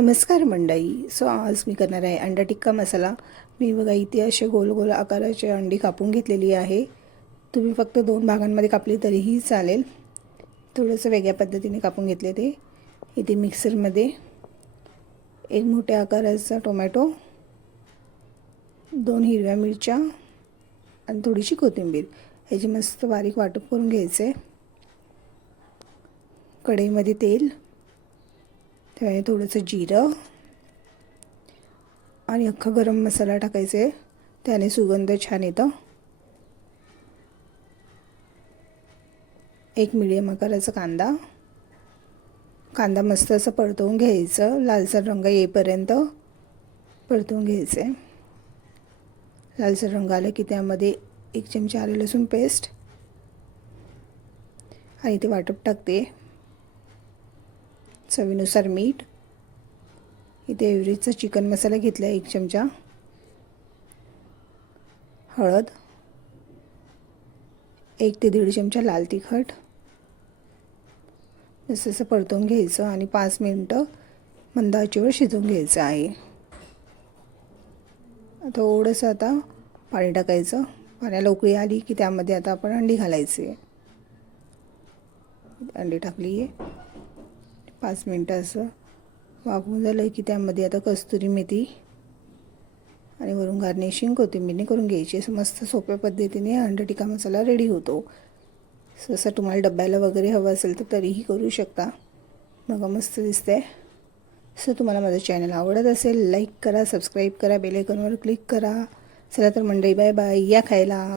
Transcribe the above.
नमस्कार मंडळी. आज मी करणार आहे अंडा टिक्का मसाला. मी बघा इथे असे गोल गोल आकाराचे अंडी कापून घेतलेली आहे. तुम्ही फक्त 2 भागांमध्ये कापली तरीही चालेल. थोडंसं वेगळ्या पद्धतीने कापून घेतले ते. इथे मिक्सरमध्ये एक मोठ्या आकाराचा टोमॅटो, 2 हिरव्या मिरच्या आणि थोडीशी कोथिंबीर ह्याची मस्त बारीक वाटप करून घ्यायचे. कढईमध्ये तेल, त्यामध्ये थोडंसं जिरं आणि अख्खा गरम मसाला टाकायचे, त्याने सुगंध छान येतो. एक मीडियम आकाराचा कांदा मस्त असं परतवून घ्यायचं, लालसर रंग येईपर्यंत परतवून घ्यायचे. लालसर रंग आला की त्यामध्ये 1 चमचा आले लसूण पेस्ट आणि ते वाटप टाकते. चवीनुसार मीठ. इथे एव्हरेजचा चिकन मसाला घेतला 1 चमचा. हळद, 1 ते 1.5 चमचा लाल तिखट. असं परतवून घ्यायचं आणि 5 मिनिटं मंद आचेवर शिजवून घ्यायचं आहे. थोडंसं आता पाणी टाकायचं. पाण्याला उकळी आली की त्यामध्ये आता आपण अंडी घालायचे. अंडी टाकली आहे. 5 मिनिटं असं वाफवून झालं की त्यामध्ये आता कस्तुरी मेथी आणि वरून गार्निशिंग कोथिंबीरने करून घ्यायची. असं मस्त सोप्या पद्धतीने अंडा टिक्का मसाला रेडी होतो. असं तुम्हाला डब्याला वगैरे हवं असेल तर तरीही करू शकता. बघा मस्त दिसतंय. तुम्हाला माझं चॅनल आवडत असेल लाईक करा, सबस्क्राईब करा, बेल आयकॉनवर क्लिक करा. चला तर मंडळी, बाय बाय. या खायला.